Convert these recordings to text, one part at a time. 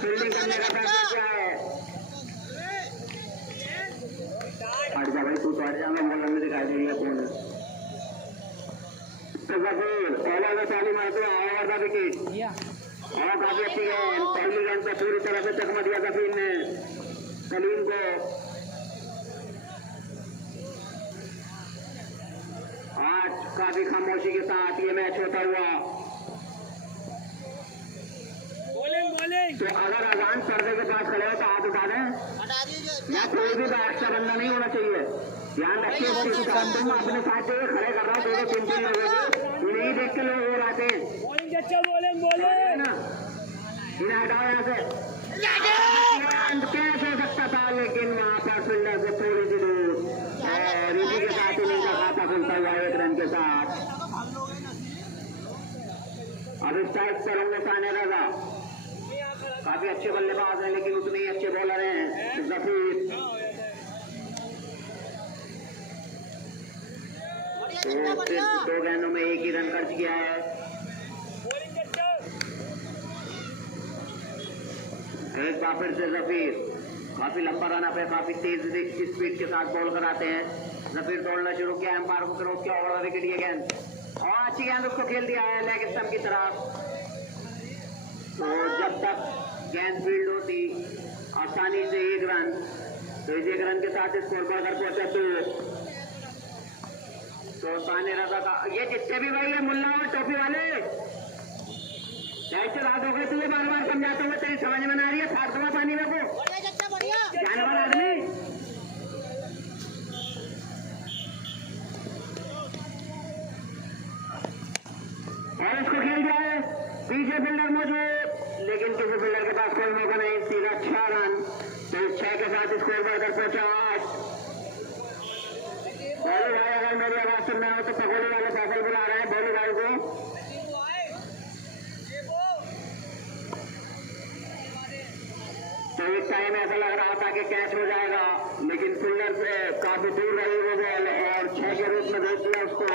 Fielding करने का फैसला किया है। हट जा भाई, तू तो हट जा, मैं बॉलर में दिखाई दे रही है कौन है। तो जफीर पहले में चाली मारते ओवर का विकेट और काफी अच्छी गेंद, पहली गेंद पर पूरी तरह से चकमा दिया जफीर ने कलीम को। आज काफी खामोशी के साथ ये मैच होता हुआ। तो अगर अजान पर्दे के पास खड़े हो तो हाथ उठा दें, या कोई भी एक्स्ट्रा बंदा नहीं होना चाहिए। ध्यान रखिए, तुम अपने साथ जो खड़े कर रहा हूँ 2-3 लोगों को, उन्हें देख के लोग हो जाते हैं ना। इन्हें हटाओ यहाँ से। कैसे हो सकता था, लेकिन वहां पर फील्डर से थोड़ी सी दूर और इसी के साथ इन्हीं का खाता खुलता हुआ 1 रन के साथ। अब इस साइड पर होंगे सानिया रजा, काफी अच्छे बल्लेबाज हैं लेकिन उतने ही अच्छे बॉलर हैं जफीर। तो 2 गेंदों में 1 ही रन खर्च किया है। एक बार फिर से जफीर काफी लंबा रन पे काफी तेज स्पीड के साथ बॉल कराते हैं। जफीर दौड़ना शुरू किया, एम्पायर को क्रॉस किया, ओवर विकेट ये गेंद और अच्छी गेंद उसको खेल दिया है लेग स्टंप की तरफ। तो जब तक गेंद फील्ड होती आसानी से 1 रन, तो इस 1 रन के साथ स्कोर बढ़कर पहुंचा। तो सानिया रजा का ये जितने भी भाई है मुल्ला और टोपी वाले ऐसे रात हो गई, तुझे बार बार समझाते हुए तेरी समझ में ना आ रही है। फाड़ दूंगा पानी में को जानवर आदमी। और इसको खेल दिया है, पीछे फील्डर मौजूद लेकिन किसी फील्डर के पास कोई मौका नहीं। सीधा 6 रन, तो 6 के साथ स्कोर बढ़कर पहुंचा 8। बोली भाई अगर मेरी आवाज सुन रहे हो तो पकोड़े वाले पैदल बुला रहे हैं बोली भाई को। तो एक टाइम ऐसा लग रहा था कि कैच हो जाएगा, लेकिन फील्डर से काफी दूर रही वो बॉल और 6 के रूप में भेज दिया उसको।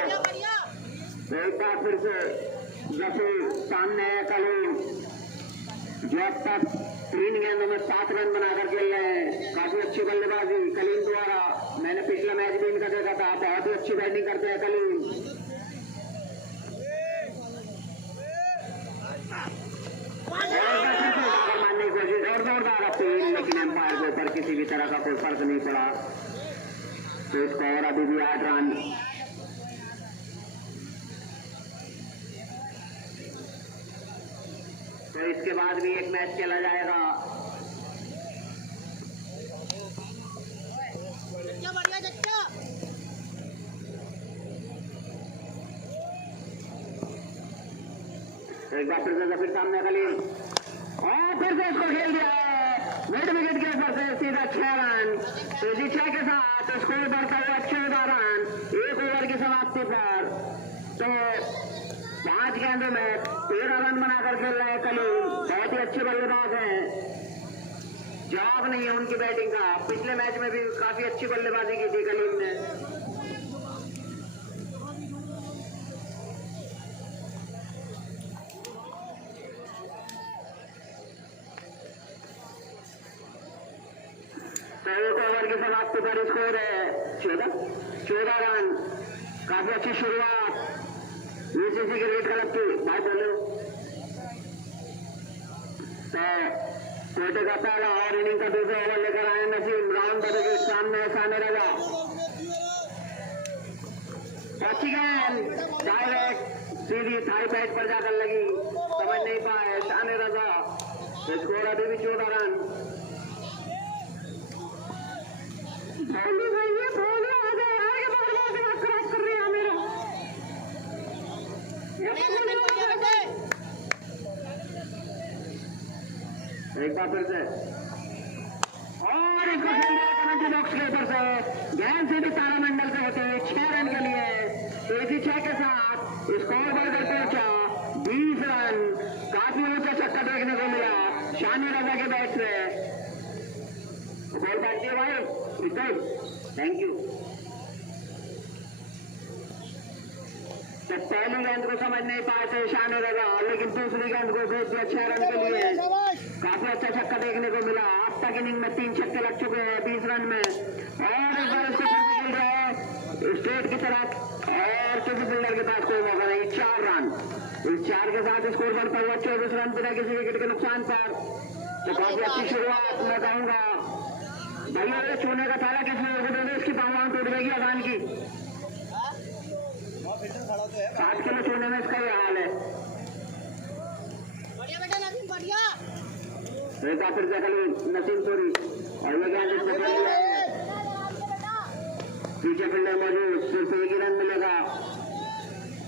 तो एक बार फिर से जफीर सामने है कलीम, जो अब तक 3 गेंदों में 7 रन बनाकर खेल रहे हैं। काफी अच्छी बल्लेबाजी कलीम द्वारा, मैंने पिछला मैच भी इनका देखा था, बहुत ही अच्छी बैटिंग करते हैं कलीम। मारने की कोशिश और जोरदार अपील, लेकिन एम्पायर के ऊपर किसी भी तरह का कोई फर्क नहीं पड़ा। तो स्कोर अभी भी 8 रन। तो इसके बाद भी एक मैच खेला जाएगा। एक बार फिर से सामने कलीम और फिर से इसको खेल दिया है मिड विकेट के ऊपर से सीधा 6 रन। तो इसी 6 के साथ स्कोर बढ़ता हुआ 14 रन 1 ओवर की समाप्ति पर। तो 5 गेंदों में 13 रन बनाकर खेल रहे हैं कलीम, बहुत ही अच्छे बल्लेबाज हैं। जवाब नहीं है उनकी बैटिंग का, पिछले मैच में भी काफी अच्छी बल्लेबाजी की थी कलीम ने। तो 1 ओवर की समाप्ति पर स्कोर है 14 रन। काफी अच्छी शुरुआत यूसीसी क्रिकेट क्लब की भाई बोलो। तो कोटे का पहला और इनिंग का दूसरा ओवर लेकर आए नसीम, राउंड के सामने सानिया रजा। अच्छी गेंद डायरेक्ट सीधी थाई पैड पर जाकर लगी, समझ नहीं पाए सानिया रजा। स्कोर अभी भी 14 रन। एक बार फिर से और इसको बॉक्स के ऊपर से गेंद सीधी तारामंडल से होते हुए 6 रन के लिए। तो इसी 6 के साथ स्कोर बढ़कर पहुंचा 20 रन। काफी ऊंचा छक्का देखने को मिला सानिया रजा के बैट से। बॉल बैठ दिए भाई, थैंक यू। तो पहली गेंद को समझ नहीं पाए थे सानिया रजा, लेकिन दूसरी गेंद को भेज दिया 6 रन के लिए। काफी अच्छा छक्का देखने को मिला। अब तक इनिंग में 3 छक्के लग चुके हैं 20 रन में। और इस बार इसको फिर खेल रहा है स्ट्रेट की तरफ और किसी फील्डर के पास कोई मौका नहीं। 4 रन, इस 4 के साथ स्कोर बढ़ता हुआ 24 रन बिना किसी विकेट के नुकसान पर। तो काफी अच्छी शुरुआत मैं कहूंगा। भैया ये छूने का थाला किसी और को दे दो, इसकी पाँव टूट जाएगी आसान की। 7 किलो छूने में इसका ये हाल है। फिर से नसीम सोरी और ये गेंद इसको खेल दिया है। पीछे फील्डर मौजूद, सिर्फ 1 ही रन मिलेगा।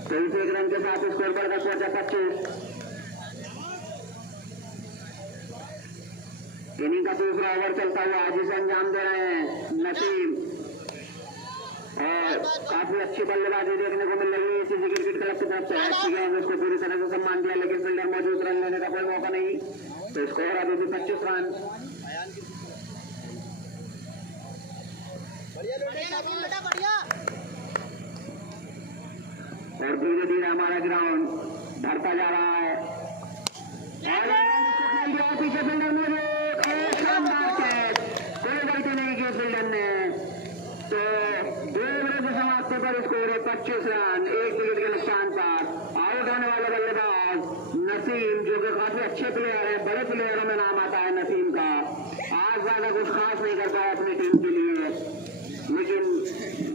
तो इस 1 रन के साथ स्कोर बढ़कर पहुंचा 25। इनिंग का दूसरा ओवर चलता हुआ जिसे अंजाम दे रहे हैं नसीम। और काफी अच्छी बल्लेबाजी देखने को मिल रही है इसी क्रिकेट क्लब की तरफ से। अच्छी गेंद, उसको पूरी तरह से सम्मान दिया लेकिन फील्डर मौजूद, रन लेने का कोई मौका नहीं। तो स्कोर अभी भी 25 रन। और धीरे धीरे हमारा ग्राउंड भरता जा रहा है। और पीछे फील्डर मौजूद, शानदार कैच, कोई गलती नहीं की फील्डर ने। तो 2 ओवर की समाप्ति पर स्कोर है 25 रन, 1 विकेट के नुकसान पर। आउट होने वाला बल्लेबाज नसीम, जो कि काफी अच्छे प्लेयर है, बड़े प्लेयरों में नाम आता है नसीम का। आज ज्यादा कुछ खास नहीं कर पाया अपनी टीम के लिए, लेकिन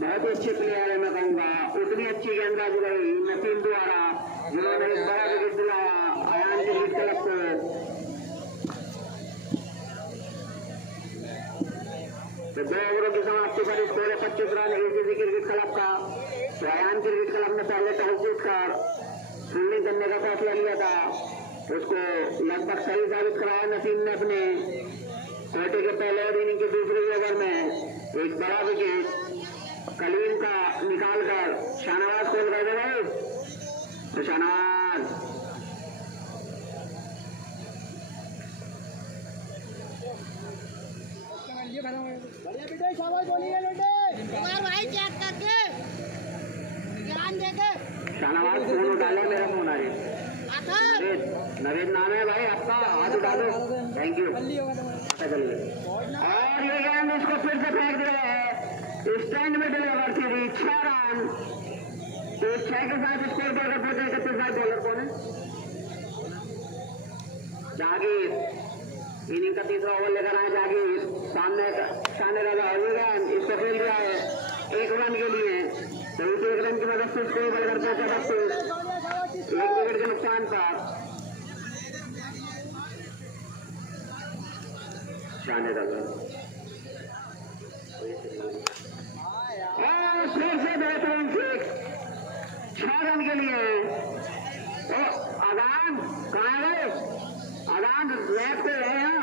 बहुत ही अच्छे प्लेयर है मैं कहूंगा। उतनी अच्छी गेंदबाजी रही नसीम द्वारा, जिन्होंने एक बड़ा विकेट दिलाया अयान क्रिकेट क्लब को। तो 2 ओवरों की समाप्ति पर स्कोर है 25 रन एसीसी क्रिकेट क्लब का। तो अयान क्रिकेट क्लब ने पहले टॉस जीतकर फील्डिंग करने का फैसला लिया था, उसको लगभग सही साबित कराया नसीम ने अपने कोटे के पहले और इनिंग के दूसरे ओवर में। एक बड़ा विकेट कलीम का निकालकर शाहनवाज खोल कर दे भाई। तो शाहनवाज बढ़िया बेटे, शाबाश बोलिए बेटे। भाई चेक करके ध्यान दे के। शाहनवाज फोन उठा ले, मेरा फोन आ रहा है। नवेद नाम है भाई आपका, हाथ उठा दो। Thank you. और ये गेंद इसको फिर से फेंक दिया है स्टैंड में डिलीवर थी 6 रन। तो 6 के साथ स्कोर बढ़कर पहुंचे 31 बॉलर कौन है? जागीर इनिंग का तीसरा ओवर लेकर आए जागीर। सामने शान राजा गेंद इसको खेल दिया है 1 रन के लिए। तो इस 1 रन की मदद से स्कोर बढ़कर पहुंचा 32, 1 विकेट के नुकसान पर। शान राजा और फिर से बेहतरीन सिक्स 6 रन के लिए। आगान कहाँ है भाई? आगान लैब पे है यहाँ।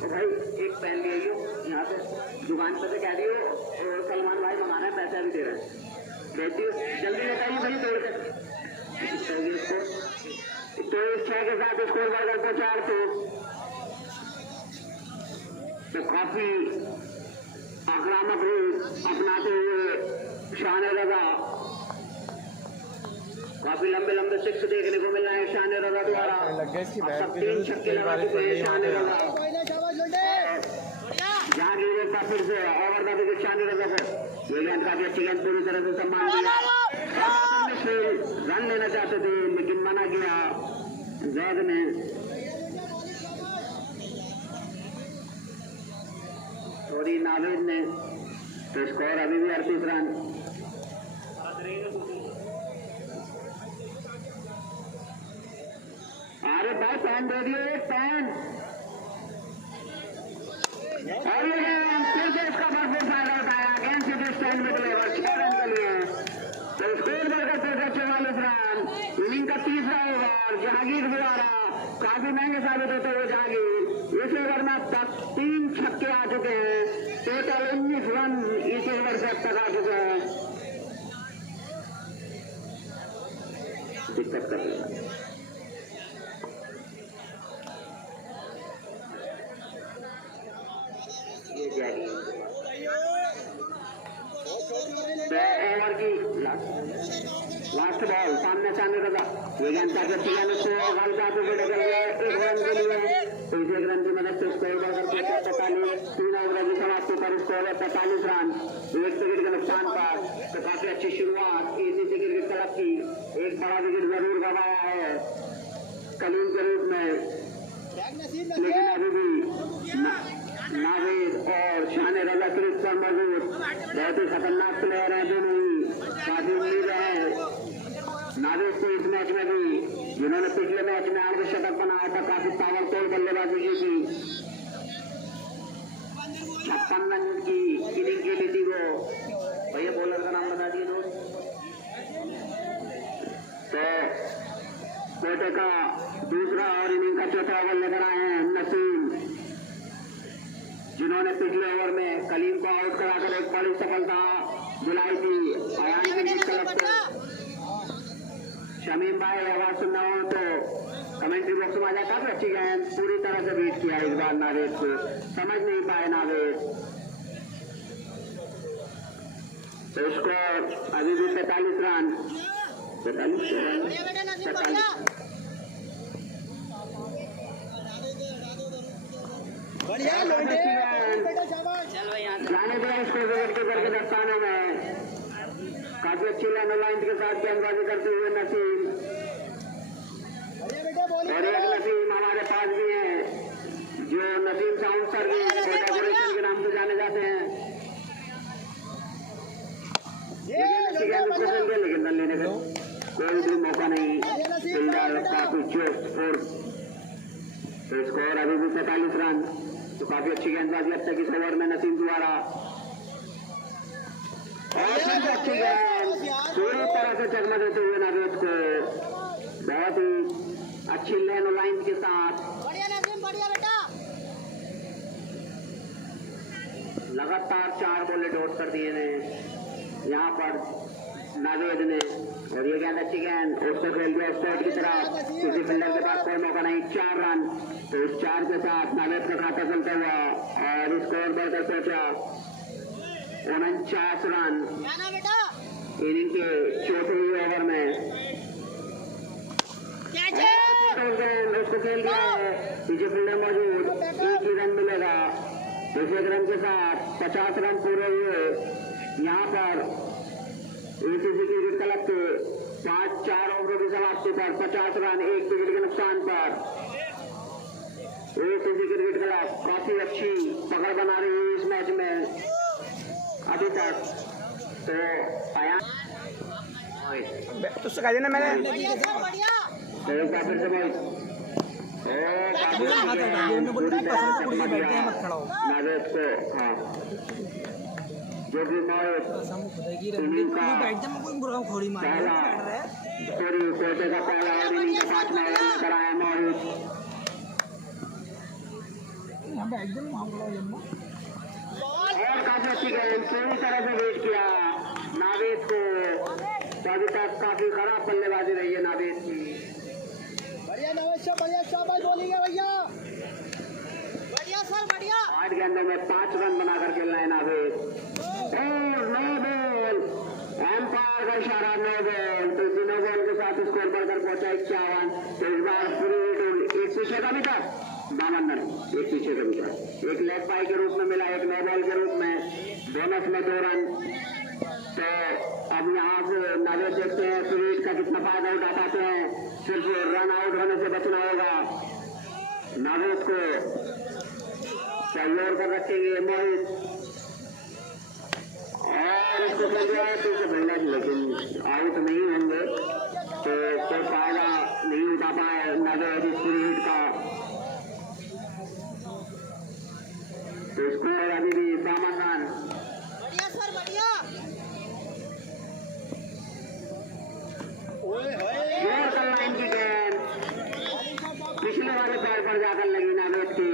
तो भाई एक पेन ले आइयो यहाँ पे दुकान पे से कह दियो और सलमान भाई मंगाना है, पैसा भी दे रहे हैं। कहती हो जल्दी लेकर आइए भाई तोड़ के। तो इस 6 के साथ स्कोर बढ़कर पहुंचा 38। तो काफी आक्रामक रूप अपनाते हुए शान रजा, काफी लंबे लंबे सिक्स देखने को मिल रहे हैं शान रजा द्वारा। अब 3 छक्के लगा चुके हैं शान रजा। जहांगीर का फिर से ओवर द विकेट शान रजा को। ये गेंद काफी अच्छी गेंद, पूरी तरह से सम्मान दिया। रन लेना चाहते थे लेकिन मना किया जैद ने। थोड़ी नावेद ने। तो स्कोर अभी भी 38 रन। अरे भाई पैन दे दिए, एक पैन। और ये फिर से इसका भरपूर फायदा उठाया। गेंद सीधे स्टैंड में डिलीवर 6 रन के लिए। तो स्कोर बढ़कर 44 रन। इनिंग का तीसरा ओवर जहांगीर द्वारा काफी महंगे साबित होते हुए जहांगीर इस ओवर में अब तक 3 छक्के आ चुके हैं। टोटल 19 रन इस ओवर से अब तक आ चुके हैं। दिक्कत कर रही है ओवर की लास्ट बॉल सामने से आने लगा। ये गेंद काफी अच्छी गेंद उसको हल्का से निकल गया एक रन के लिए। तो इस एक रन की मदद से स्कोर बढ़कर 45 3 ओवर की समाप्ति पर स्कोर है 45 रन 1 विकेट के नुकसान पर। तो काफी अच्छी शुरुआत एसीसी क्रिकेट क्लब की। एक बड़ा विकेट जरूर गंवाया है कलीम के रूप में, लेकिन अभी भी नावेद और शान रजा क्रिकेट पर मौजूद बहुत ही खतरनाक प्लेयर है दोनों ही। काफी उम्मीद है नावेद को इस मैच में भी, जिन्होंने पिछले मैच में 8 शतक बनाया था, काफी ताबड़तोड़ बल्लेबाजी की थी। 56 रन की इनिंग खेली थी वो। भैया बॉलर का नाम बता दिए दोस्त। तो कोटे का दूसरा और इनिंग का चौथा ओवर लेकर आए हैं नसीम, जिन्होंने पिछले ओवर में कलीम को आउट कराकर एक बड़ी सफलता दिलाई थी अयान क्रिकेट क्लब को। शमीम भाई आवाज सुनना हो तो कमेंट्री बॉक्स में आ जाए। काफी अच्छी गेंद पूरी तरह से बीट किया इस बार नावेद को, समझ नहीं पाए नावेद। तो इसको अभी भी 45 रन 45 जाने दिया इसको विकेट कीपर के दस्ताने में। काफी अच्छी लाइन के साथ गेंदबाजी करते हुए नसीम, और एक नसीम हमारे पास भी है जो नसीम साउंड सर्विस डेकोरेशन के नाम से जाने जाते हैं। लेकिन रन लेने का कोई भी मौका नहीं, फील्डर काफी चुस्त फुर्त। तो स्कोर अभी भी 45 रन। तो काफी अच्छी गेंदबाजी अब तक इस ओवर में नसीम द्वारा, और सबसे अच्छी गेंद पूरी तरह से चकमा देते हुए नावेद को, बहुत ही अच्छी लेन और लाइन के साथ लगातार 4 बॉले डॉट कर दिए ने यहाँ पर नावेद ने। और ये गेंद अच्छी गेंद उसको खेल दिया स्ट्रेट की तरफ, किसी फील्डर के पास कोई मौका नहीं। 4 रन। तो इस 4 के साथ नावेद का खाता चलता हुआ और स्कोर बढ़कर पहुंचा 49 रन इनिंग के चौथे ओवर में। उसको खेल दिया है, पीछे फील्डर मौजूद, 1 ही रन मिलेगा। इस 1 रन के साथ 50 रन पूरे हुए। यहाँ पर एसीसी क्रिकेट क्लब के 4 ओवरों की समाप्ति पर 50 रन 1 विकेट के नुकसान पर एसीसी क्रिकेट क्लब काफी अच्छी पकड़ बना रही है इस मैच में अभी तक। तो आया तो सिखा देना मैंने नावेद को, हाँ, जो भी पहला कोटे का पहला और इनिंग का 5वां ओवर कराया मोहित। और काफी अच्छी गेंद पूरी तरह से वेट किया नावेद को। तो अभी तक काफी खराब बल्लेबाजी रही है नावेद की। बढ़िया नवेश, बढ़िया शाबाश बॉलिंग है भैया, बढ़िया सर बढ़िया। 8 गेंदों में 5 रन बनाकर खेलना है नावेद। और 9 बॉल, एम्पायर का इशारा 9 बॉल। तो इसी 9 बॉल के साथ स्कोर बढ़कर पहुंचा 51। तो इस बार पूरी एक पीछे का भी था 52 रन, एक पीछे का भी था, एक लेग बाई के रूप में मिला, एक 9 बॉल के रूप में, बोनस में 2 रन। तो अब यहाँ से नावेद देखते हैं क्रिकेट का कितना फायदा उठा पाते हैं। सिर्फ रन आउट होने से बचना होगा। नावेद को सहयोग कर रखेंगे मोहित, और इसको खेल दिया है तो भैया, लेकिन आउट नहीं होंगे तो कोई फायदा नहीं उठा पाए नावेद इस क्रिकेट का। तो स्कोर अभी भी 52 रन। बढ़िया सर बढ़िया। लाइन की गेंद पिछले वाले पैर पर जाकर लगी नावेद की,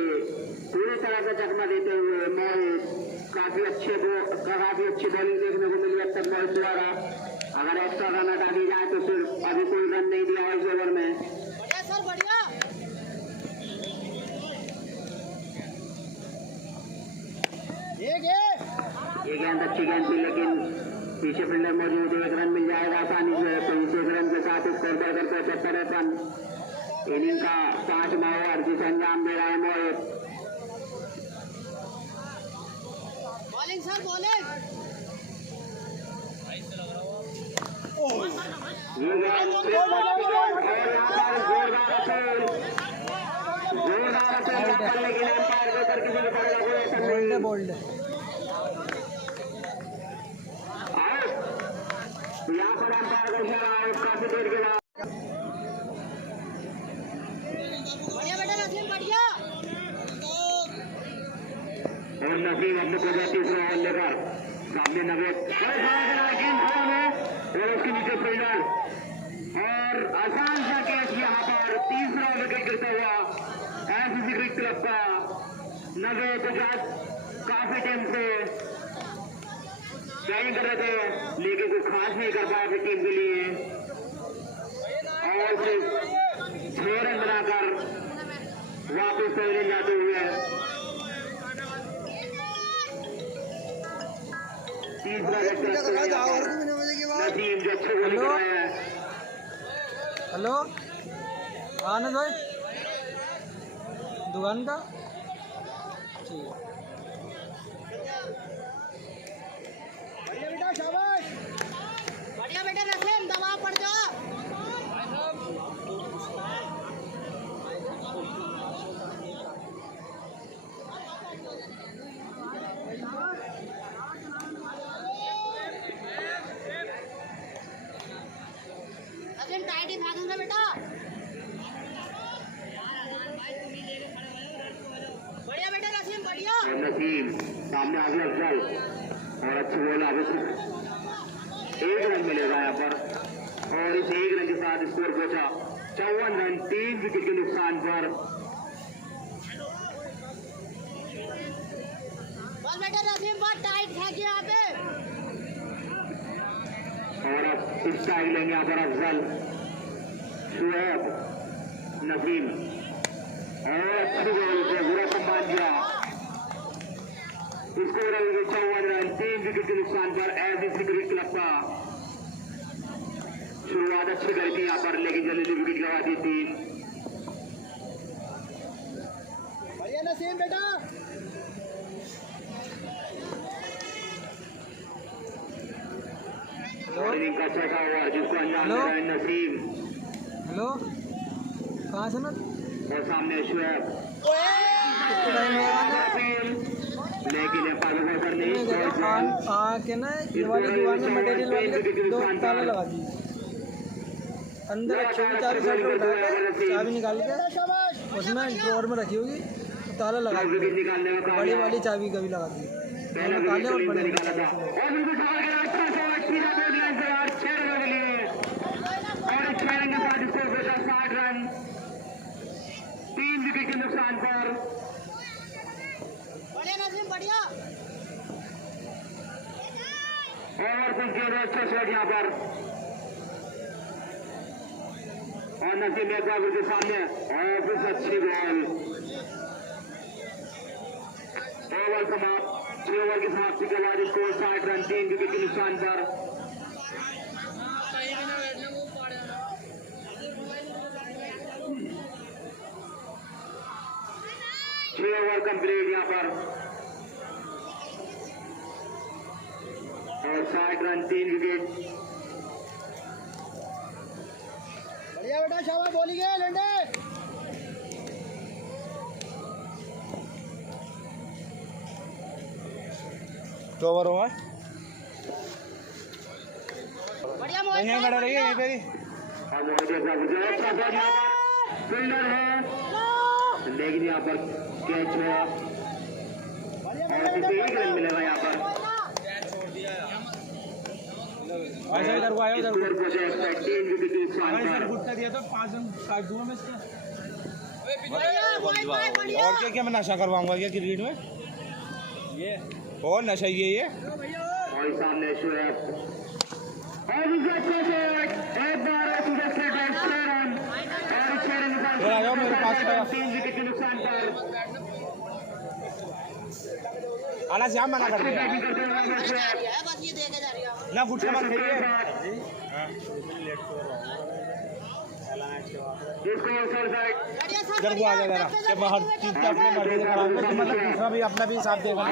पूरी तरह से चकमा देते हुए मोहित। काफी अच्छी बॉलिंग देखने को मिली अब तक मोहित द्वारा। अगर एक्स्ट्रा रन हटा दी जाए तो फिर अभी कोई रन नहीं दिया इस ओवर में। बढ़िया सर बढ़िया। ये गेंद अच्छी गेंद थी, लेकिन पीछे फील्डर मौजूद है, 1 रन मिल जाएगा आसानी से। तो इस 1 रन के साथ स्कोर बढ़कर 75 रन। इनिंग का 5वां ओवर जिसे अंजाम दे रहा है मोहित। बॉलिंग सर बॉलिंग बोल्ड यहाँ पर अंपायर को इशारा काफी देर के बाद। बढ़िया बेटा नसीम बढ़िया। और नसीम अपने को 30 रन लेकर सामने नवेद और उसके नीचे फील्डर और आसान सा कैच यहाँ पर 3रा विकेट गिरता हुआ एसएससी क्रिकेट क्लब का। नवेद काफी टाइम से बैटिंग कर रहे थे लेकिन कुछ खास नहीं कर पाया अपनी टीम के लिए और सिर्फ 6 रन बनाकर वापस पहले जाते हुए 3रा विकेट नसीम जो अच्छे बॉलिंग कर रहे हैं। हेलो आनंद भाई दुकान का ठीक है। बढ़िया बेटा शाबाश। बढ़िया बेटा नसीम दबाव पड़ जाओ। नसीम टाइट ही भागना बेटा। बढ़िया बेटा नसीम बढ़िया। और नसीम सामने आगे अफजल और अच्छी बॉल आगे 1 रन मिलेगा यहाँ पर और इस 1 रन के साथ स्कोर पहुंचा 54 रन 3 विकेट के नुकसान पर। बस बेटा नसीम बहुत टाइट था यहाँ पे। और अब स्ट्राइक लेंगे यहाँ पर अफजल शुएब नसीम और अच्छी बॉल से बुरा संभाल दिया। स्कोर 54 रन 3 विकेट के नुकसान पर एसएससी क्रिकेट क्लब का। शुरुआत अच्छी करी थी यहाँ पर लेकिन जल्दी विकेट गवा दी थी। बढ़िया नसीम बेटा। इनिंग का 6वां ओवर जिसको अंजाम दे रहा है नसीम। हेलो कहाँ से ना और सामने शुएब लेकिन आके ना ये वाली दीवार में मटेरियल वाले 2 ताले लगा दिए अंदर अच्छे चाबी साइड पर उठा के चाबी निकाल के उसमें ड्रॉअर में रखी होगी तो ताला लगा दिया। बड़ी वाली चाबी कभी लगा दी ताले और बड़े रन 3 विकेट के नुकसान पर। बढ़िया नसीम बढ़िया। और कुछ गेंद अच्छा शॉट यहाँ पर और नसीम एक बार के सामने और कुछ अच्छी बॉल। ओवर समाप्त 6 ओवर की समाप्ति के बाद स्कोर 60 रन 3 विकेट के नुकसान पर। ओवर कंप्लीट यहाँ पर और 60 रन 3 विकेट। बढ़िया बेटा शाबाश बोली गए लेंडे। तो ओवर हुआ बढ़िया मोहित यहीं खड़ा रहिए यहीं पे ही। फील्डर है लेकिन यहाँ पर कैच हुआ और किसी 1 रन मिलेगा यहाँ पर। इधर को आया स्कोर पहुंचा 3 विकेट के नुकसान पर। गुट्टा दिया तो 5 रन काट दूंगा मैं इसका। बढ़िया और क्या मैं नशा करवाऊंगा क्या क्रिकेट में ये और नशा ये और सामने शुएब और इसे अच्छे से एक बार सीधा स्ट्रेट ड्राइव 6 रन और 6 रन के आ जाओ मेरे पास साथ 3 विकेट के नुकसान पर। आना से मना कर दिया बस ये देके जा रही है ना गुच्छा मत खाइए इधर को आ जा जरा कि बाहर चीज के अपने मर्जी से खराब कर मतलब दूसरा भी अपना भी हिसाब देगा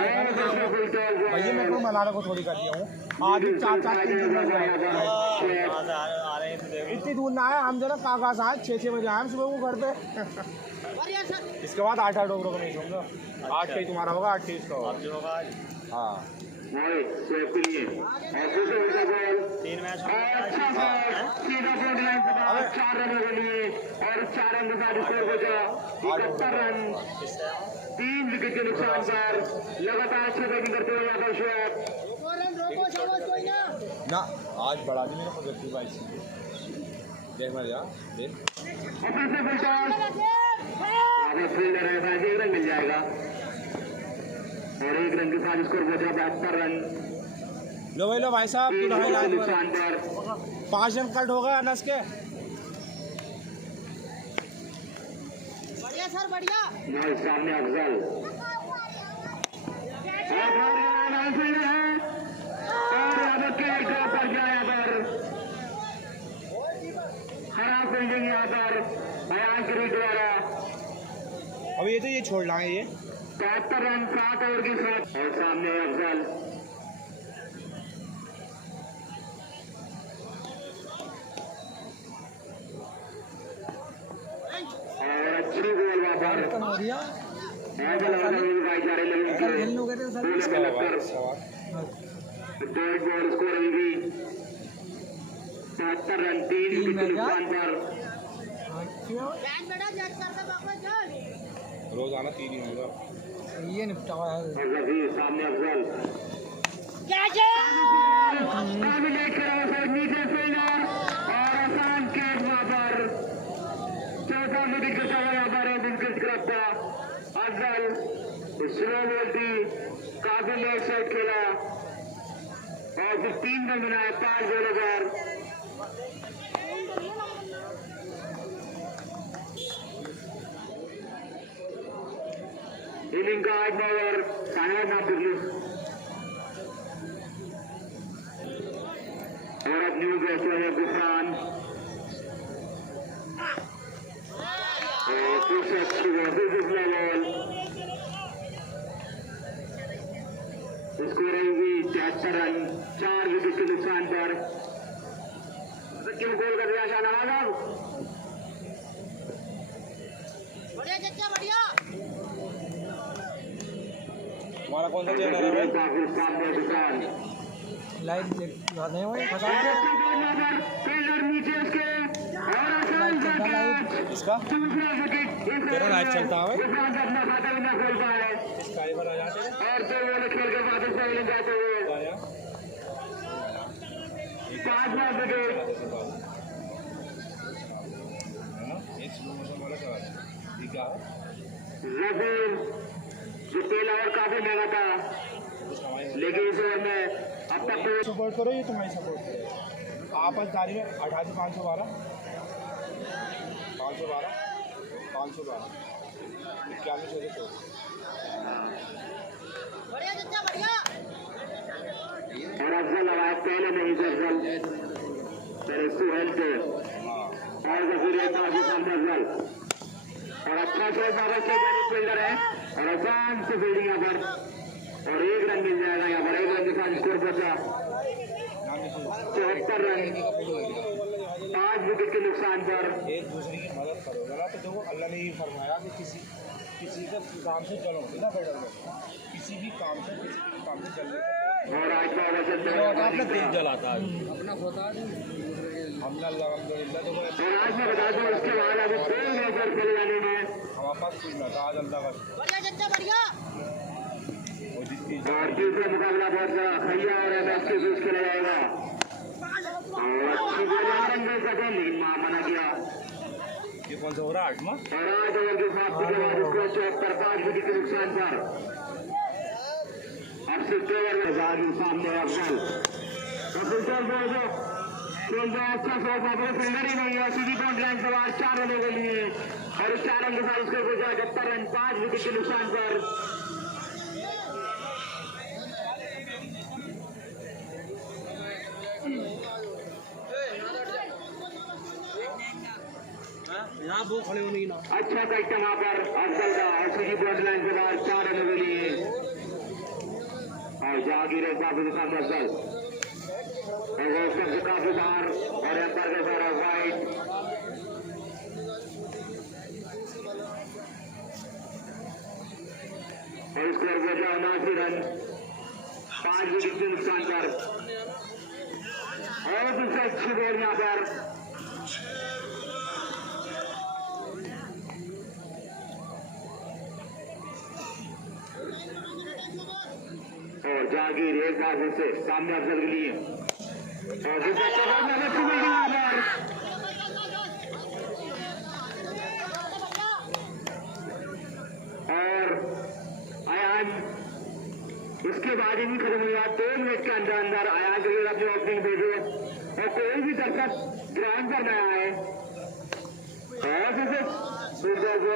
भैया मैं को मनाने को थोड़ी कर दिया हूँ आज 4-4 इतनी दूर ना है हम जरा काका साथ 6 बजे आए हम सुबह को घर पे इसके बाद 8 डोगरों को नहीं होगा 8 कहीं तुम्हारा होगा 8 इसका होगा हाँ 3 मैच सीधा बोर्ड लाइन के बाद 4 रनों के लिए और 4 रन के साथ स्कोर हो गया 71 रन 3 विकेट के नुकसान पर लगातार अच्छी बैटिंग करते हुए यादव शोएब ना आज बढ़ा दी मेरे प्रोजेक्ट बाइस देख मर जा देख अपने से फील्डर है शायद 1 रन मिल जाएगा और 1 रन के साथ स्कोर हो गया 72 रन लो भाई साहब नुकसान पर 5 रन कट हो गया अनस के बढ़िया सर बढ़िया सामने अफजल फील्डर है और यादव के पर गया यहाँ पर खराब फील्डिंग यहाँ पर बयान गिरी द्वारा अब ये तो ये छोड़ लाएंगे ये 73 रन 7 ओवर की शॉट और सामने अफजल और अच्छी गोल वापस कम हो दिया ऐसा लगा था कि भाई जा रहे कल खेलने हो गए थे सर लोग लगकर डॉट बॉल स्कोर अभी भी 77 रन 3 विकेट के नुकसान पर बैन बेटा जज करके वापस चल रोजाना 3 ही होगा ये निपटा हुआ है और जफीर सामने अफजल कैच काफी लेट करा हुआ नीचे फील्डर और आसान कैच वहां पर चौथा विकेट करता हुआ यहाँ पर विकेट गिरफ्ता अफजल स्लो बॉल थी काफी लेट शॉट खेला और फिर 3 रन बनाए 5 बॉलों पर इनिंग का 8 ओवर शानदार नाम निकली और अब न्यू बैट्समैन है गुफरान और फिर से अच्छी बॉल स्कोर रहेगी 73 रन 4 विकेट के नुकसान पर क्यों गोल कर दिया शाहनवाज बढ़िया चच्चा बढ़िया हमारा कौन सा चैनल है पाकिस्तान में दुकान लाइट नहीं हुई फंसा फील्डर नीचे इसके और आसान सा कैच इसका दूसरा विकेट तेरा लाइट चलता है गुफरान का अपना खाता भी ना खोल पाए इसका ही भरा जाते हैं और 2 ओवर खेल के वापस पहले जाते हुए आया 5वां विकेट है ना एक स्लो मोशन वाला चला ठीक है जफीर जो पहला ओवर काफी महंगा था लेकिन इस ओवर में अब तक सपोर्ट करो ये तुम्हारी सपोर्ट करो आपस दारी में 28 512 91 14 बढ़िया चच्चा बढ़िया और अफजल लगाया पहले नहीं से अफजल फिर सुहेल से और जफीर एक बार सामने अफजल और अच्छा शॉट वापस से जाने फील्डर है और आसान से फील्डिंग यहाँ पर और 1 रन मिल जाएगा यहाँ पर 1 रन के साथ स्कोर पहुंचा 74 रन 5 विकेट के नुकसान पर एक दूसरे की मदद करोगे ना तो देखो अल्लाह ने ये फरमाया कि किसी के काम से चलो ना किसी भी काम से चलने और आज का ओवर चलता अपना तेल है जलाता है अपना होता है हमने अल्हम्दुलिल्लाह देखो और आज मैं बता दूं उसके बाद अभी 2 मैच खेले जाने में हमारे पास कुछ ना था आज अल्लाह का बढ़िया चच्चा बढ़िया और जितनी और तीसरा मुकाबला बहुत बड़ा खैया और एमएस के बीच खेला जाएगा और अच्छी बॉल रन दे सके लेकिन मना किया ये कौन सा हो रहा है 8वां और 8 ओवर की समाप्ति के बाद उसको 74 5 विकेट के नुकसान पर अब 6 ओवर में जागी सामने अफजल तो फिल्टर बोल दो खेल रहा अच्छा शॉट वहां पर फील्डर ही नहीं है सीधी पॉइंट लाइन से बाहर 4 रनों के लिए और इस 4 रन के साथ उसको 75 रन 5 विकेट के नुकसान पर अच्छा कट्टा वहां पर अफजल का और सीधी बॉर्डर लाइन के बाद 4 रनों के लिए और जहांगीर काफी सामने अफजल और काफी बाहर और एम्पायर के द्वारा वाइड और स्कोर हो जाए 89 रन 5 विकेट के नुकसान पर और दूसरा अच्छी बॉल यहाँ पर और जहांगीर एक बार से सामने अफजल के लिए और दूसरा यहाँ पर और अयान उसके बाद ही खत्म हुआ 2 मिनट के अंदर अयान के लिए अपनी ओपनिंग भेजे और कोई भी दर्शक ग्राउंड पर नया है और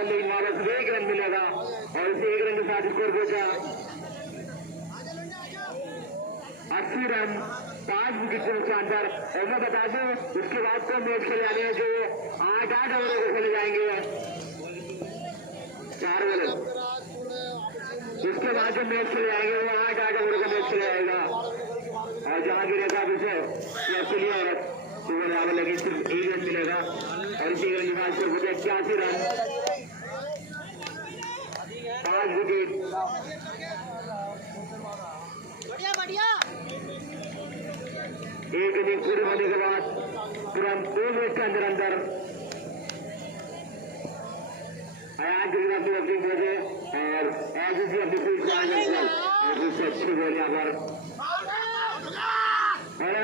लेकिन वापस 1 रन मिलेगा और इसे 1 रन के साथ स्कोर पहुंचा 80 रन 5 विकेट के नुकसान पर और मैं बता दूं उसके बाद को मैच खेले जाने हैं जो 8-8 ओवरों को खेले जाएंगे 4 ओवर इसके बाद जो मैच खेले जाएंगे वो 8-8 ओवर का मैच खेला जाएगा और जहांगीर क्लियर सुबह लगी सिर्फ 1 रन मिलेगा और इसी रन के बाद सिर्फ 81 रन 5 विकेट एक इनिंग पूरी होने के बाद तुरंत 2 मिनट के अंदर अयान के अपनी ओपनिंग भेजे और ऐसी अपनी फील्ड से अच्छी बॉल यहाँ पर और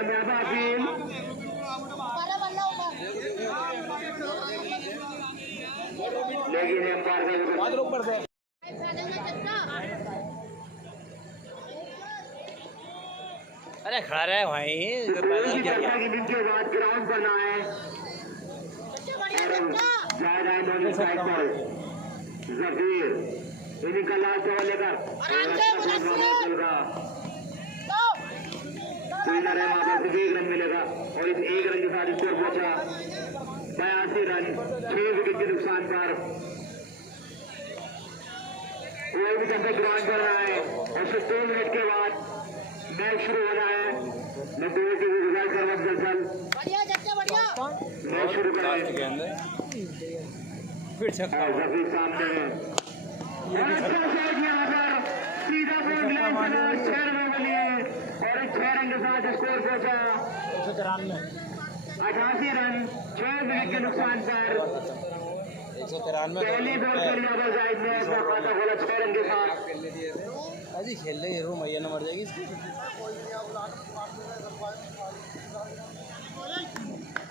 लेकिन एम्पायर का अरे खड़ा रहे भाई इनिंग के बाद ग्राउंड पर ना है जफीर इनिंग का लास्ट ओवर लेकर फील्डर है वहां पर 1 रन मिलेगा और इस 1 रन के साथ स्कोर पहुंचा 82 रन 6 विकेट के नुकसान पर कोई भी जब ग्राउंड पर रहा है और सिर्फ 2 मिनट के बाद मैच शुरू हो रहा है मैं 2 की गुजारिश करूंगा दरअसल मैच शुरू करें फिर जफीर सामने है और अच्छा शॉट यहाँ पर सीधा बॉल लाइन पर 6 रनों के लिए और इस 6 रन के साथ स्कोर पहुंचा 88 रन 6 विकेट के नुकसान पर 193 पहली बॉल के लिए जायद ने अपना खाता खोला 6 रन के साथ अजी खेल लेंगे रो मैया न मर जाएगी इसकी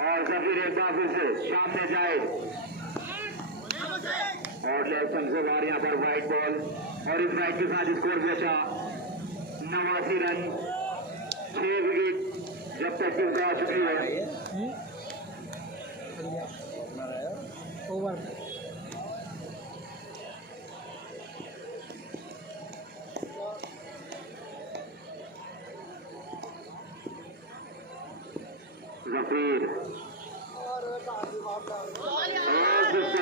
और जफीर एक बार फिर से सामने जाए और लेफ्ट से बाहर यहाँ पर व्हाइट बॉल और इस राइट के साथ स्कोर पहुंचा 89 रन 6 विकेट जब तक टीम आ चुकी है ओवर जफीर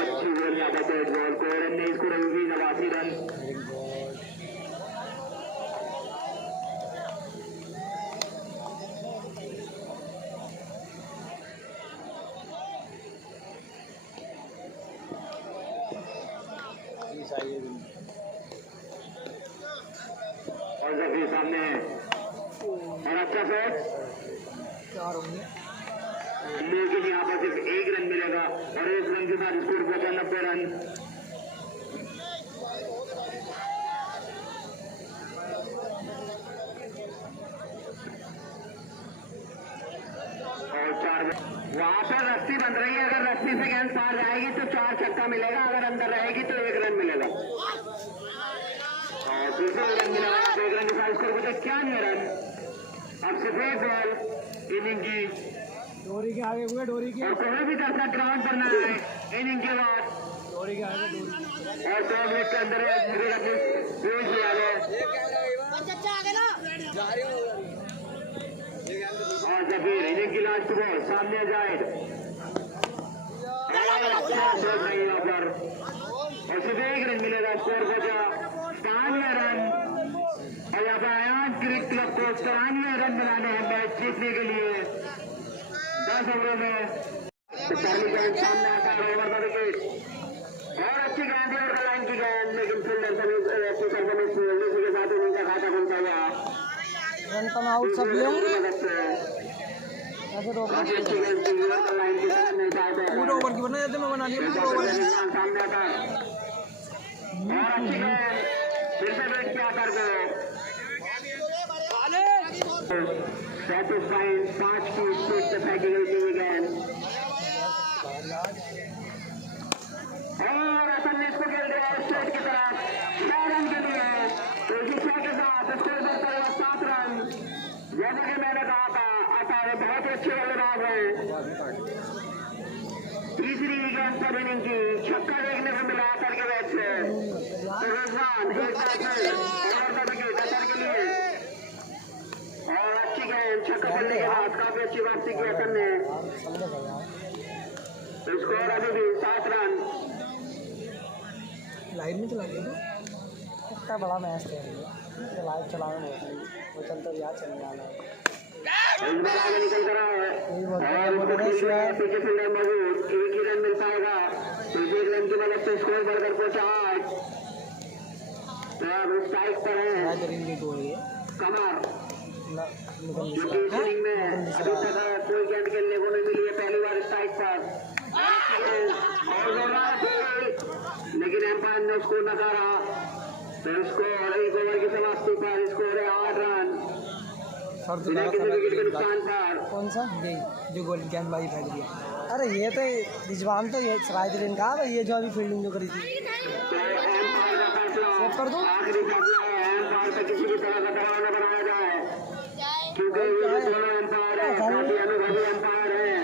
अच्छी बॉल यहाँ पर बैट बॉल को रन नहीं इसको रहेगी 89 रन और जफीर सामने है और अच्छा शॉट लेकिन यहाँ पर सिर्फ 1 रन मिलेगा और 1 रन के साथ स्कोर पहुंचा 90 रन और 4 वहां पर रस्सी बन रही है अगर रस्सी से गेंद पार जाएगी तो 4 छक्का मिलेगा अगर अंदर रहेगी तो 1 रन मिलेगा और दूसरा रन मिलेगा 1 रन के साथ स्कोर पहुंचा 91 रन अब सफेद बॉल इनिंग की डोरी के आगे हुए डोरी के और कोई भी दर्शक ग्राउंड पर ना आए इनिंग के बाद डोरी के आगे डोरी और 2 मिनट के अंदर पेश किया गया और जफीर इनिंग की लास्ट बॉल सामने जाए पर और सिर्फ 1 रन मिलेगा। स्कोर पहुंचा 93 रन और यहाँ पर आयान क्रिकेट क्लब को 93 रन बनाने हैं मैच जीतने के लिए 10 ओवरों में। पहली गेंद सामने आता है, ओवर द विकेट और अच्छी गेंद और लाइन की गेंद, लेकिन फील्डर के साथ उनका खाता खुलता हुआ रन पर आउट सब लोग ऐसे रोक काफी अच्छी गेंद थी और लाइन की गेंद नहीं चाहते पूरे ओवर की बना देते मैं बना लिया पूरे ओवर सामने आता है और अच्छी गेंद फिर से बैठ किया कर दो 37.5 की स्पीड से फेंकी गई थी ये गेंद और असम ने इसको खेल दिया स्ट्रेट की तरफ 6 रन के लिए। तो इसी 6 के साथ स्कोर बढ़ता हुआ 7 रन। जैसा कि मैंने कहा था अतारे बहुत ही अच्छे बल्लेबाज हैं। तीसरी गेंद पर इनिंग की छक्का देखने को मिला अतर के बैट से। तो रिजवान एक बार फिर अतर के लिए और अच्छी गेंद छक्का पड़ने के बाद काफी अच्छी वापसी की अतर ने। स्कोर अभी भी 7 रन। लाइव में चला गया कितना बड़ा मैच है लाइव चलाना वो चलता यार चलने वाला है आगे निकल कर रहा है और पीछे फील्डर मौजूद 1 ही रन मिल पाएगा। तो 1 रन की मदद से स्कोर बढ़कर पहुंचा 8। तो अब स्ट्राइक पर है कमर जो कि इस इनिंग में अभी तक कोई गेंद खेलने को नहीं मिली है, पहली बार स्ट्राइक पर लेकिन एम्पायर ने उसको नकारा। तो इसको 1 ओवर की समाप्ति पर स्कोर है 8 रन बिना किसी विकेट के नुकसान पर। कौन सा जो गोल गेंदबाजी फेंक दिया। अरे ये तो रिजवान तो ये सिराजुद्दीन का ये जो अभी फील्डिंग जो करी थी तो एम्पायर का फैसला कर दो आखिरी फैसला है, एम्पायर पर किसी भी तरह का दबाव न बनाया जाए क्योंकि ये दोनों एम्पायर है काफी अनुभवी एम्पायर है।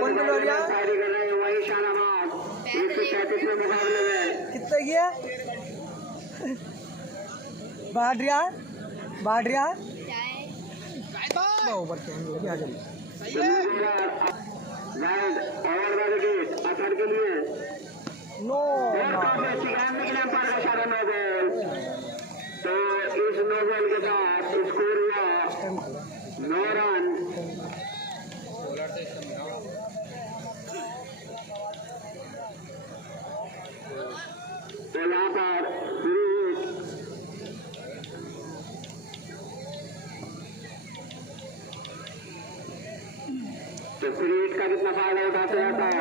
कौन खिलाड़ी शायरी कर रहे हैं वही शानाबाद 133वें मुकाबले में कितने किया बाढ़ रहा ओवर के आ जाइए और विकेट अतर के लिए नो काफी अच्छी गेंद लेकिन एम्पायर का इशारा 9 बॉल। तो इस 9 बॉल के साथ स्कोर हुआ 9 रन। तो यहाँ पर तो फ्रीट का कितना फायदा उठाते रहता है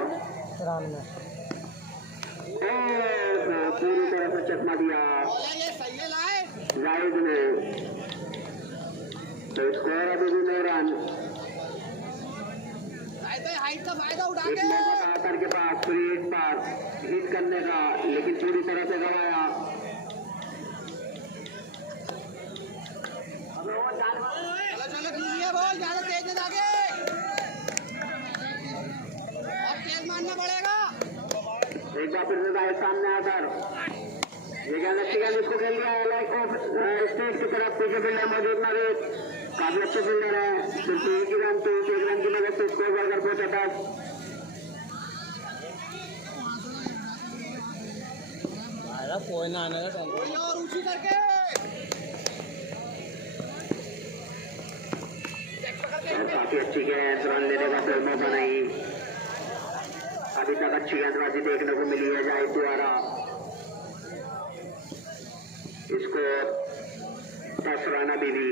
पूरी तरह से चकमा दिया जाहिद ने। तो स्कोर अभी भी 9 रन। एक मौका था अतर के पास फ्रीट पर हिट करने का लेकिन पूरी तरह से गवाया। चलो कीजिए बॉल ज्यादा तेज न जागे और तेज मारना पड़ेगा। एक बार फिर से सामने आकर ये गेंद अच्छी गेंद इसको खेल दिया है लाइक ऑफ स्टेट की तरफ पीछे फील्डर मौजूद नवीद काफी अच्छे फील्डर है। सिर्फ 1 रन तो 1 रन की मदद से स्कोर बढ़कर पहुंचा 10। कोई ना आने का टाइम और ऊंची करके काफी अच्छी गेंद रन लेने का कोई मौका नहीं। अभी तक अच्छी गेंदबाजी देखने को मिली है जाहिद द्वारा। इसको 10 रन अभी भी।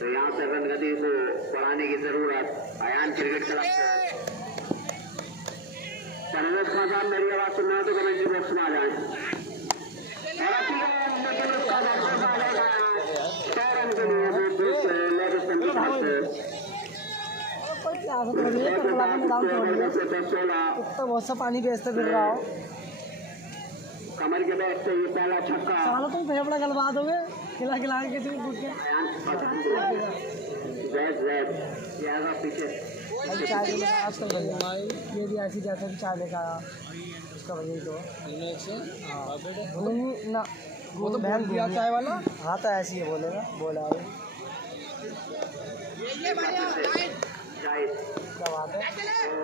तो यहाँ से रन गति को बढ़ाने की जरूरत अयान क्रिकेट क्लब को। परवेज खान साहब मेरी आवाज सुनना है तो कमेंट्री बॉक्स में आ जाए। और अच्छी गेंद लेकिन उसका आ जाएगा 100 रन के लिए तो बहुत सा पानी बेचते फिर रहा हो कमर के बैट से ये पहला छक्का। सालों तुम फेफड़ा गलवा दोगे खिला के किसी को पूछ के पीछे चाय आजकल ये भी ऐसी जैसा कि चाय लेकर आया उसका वजह तो ना वो तो बहन दिया चाय वाला। हाँ तो ऐसी ही बोलेगा बोला है। ये बढ़िया जाहिद क्या बात है। तो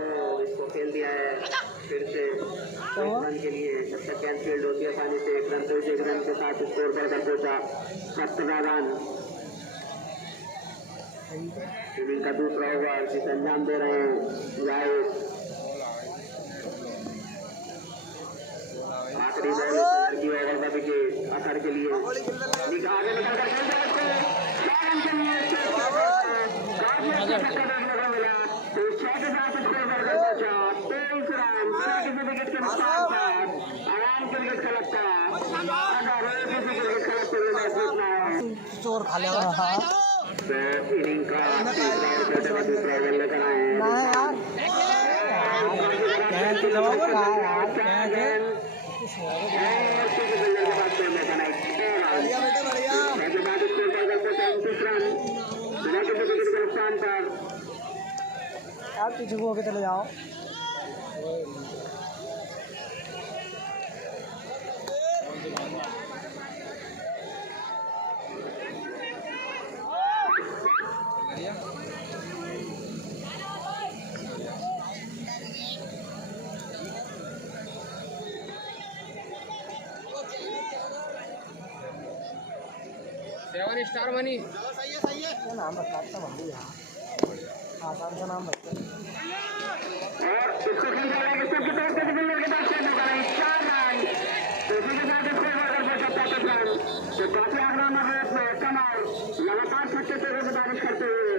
इसको खेल दिया है फिर से एक रन के लिए। जब तक कैन फील्ड होती है पानी से 1 रन, तो 1 रन के साथ स्कोर बढ़कर पहुंचा 17 रन। इनिंग का दूसरा ओवर जिसे अंजाम दे रहे हैं जाहिद। आखिरी बॉल की ओवर का विकेट असर के लिए आगे निकल कर खेल दिया इसको 6 रन के लिए। मिला तो 6 के साथ स्कोर बढ़कर पहुंचा 23 रन। 6 विकेट के नुकसान पर आराम क्रिकेट का लगता क्रिकेट का लगते हुए मैच जीतना चोर खा लिया। हाँ तो इनिंग का दूसरा ओवर लेकर आए हैं नुकसान पर। यार पीछे को होके चले जाओ। सेवन स्टार मनी क्या नाम रखा था भाई यहाँ आसान सा नाम रखते हैं। और इसको खेल रहा है इसको कितना के बल्ले के पास खेलने का 4 रन। तो इसी के साथ स्कोर बढ़कर पहुंचा 35 रन। तो काफी आक्रामक मैच में कमाल लगातार छक्के से बारिश करते हुए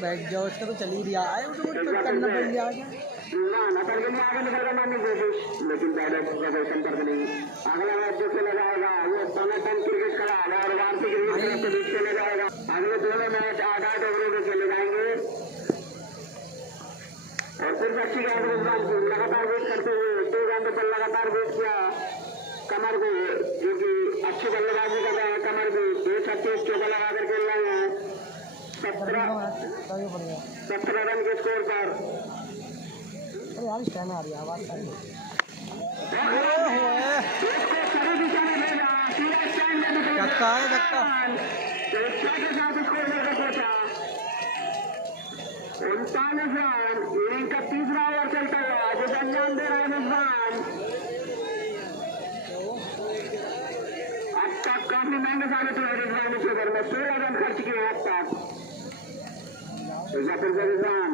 बैठ जाओ। इसका तो चल ही रहा है। करना पड़ गया नसल के लिए आगे निकल कर मारने की कोशिश, लेकिन पहले प्रदर्शन कर नहीं। अगला मैच जो खेला जाएगा वो टन क्रिकेट का और वार्षिक क्रिकेट के बीच खेला जाएगा। अगले दोनों मैच 8-8 ओवरों में खेले जाएंगे और फिर अच्छी गेंद लगातार वेट करते हुए 2 गेंदों पर लगातार वेट किया कमर को, जो कि अच्छी बल्लेबाजी कर रहा है। कमर को 2 छक्के चौका लगा कर खेल रहे हैं 17 रन के स्कोर पर। यार स्टैंड आ रही है आवाज सारी। धक्का है धक्का 39 रन। इनिंग का तीसरा ओवर चलता हुआ जो अंजाम दे रहा है मेजबान। अब तक काफी महंगे साबित हुए रिजवान इस ओवर में 16 रन खर्च किए अब तक रिजवान।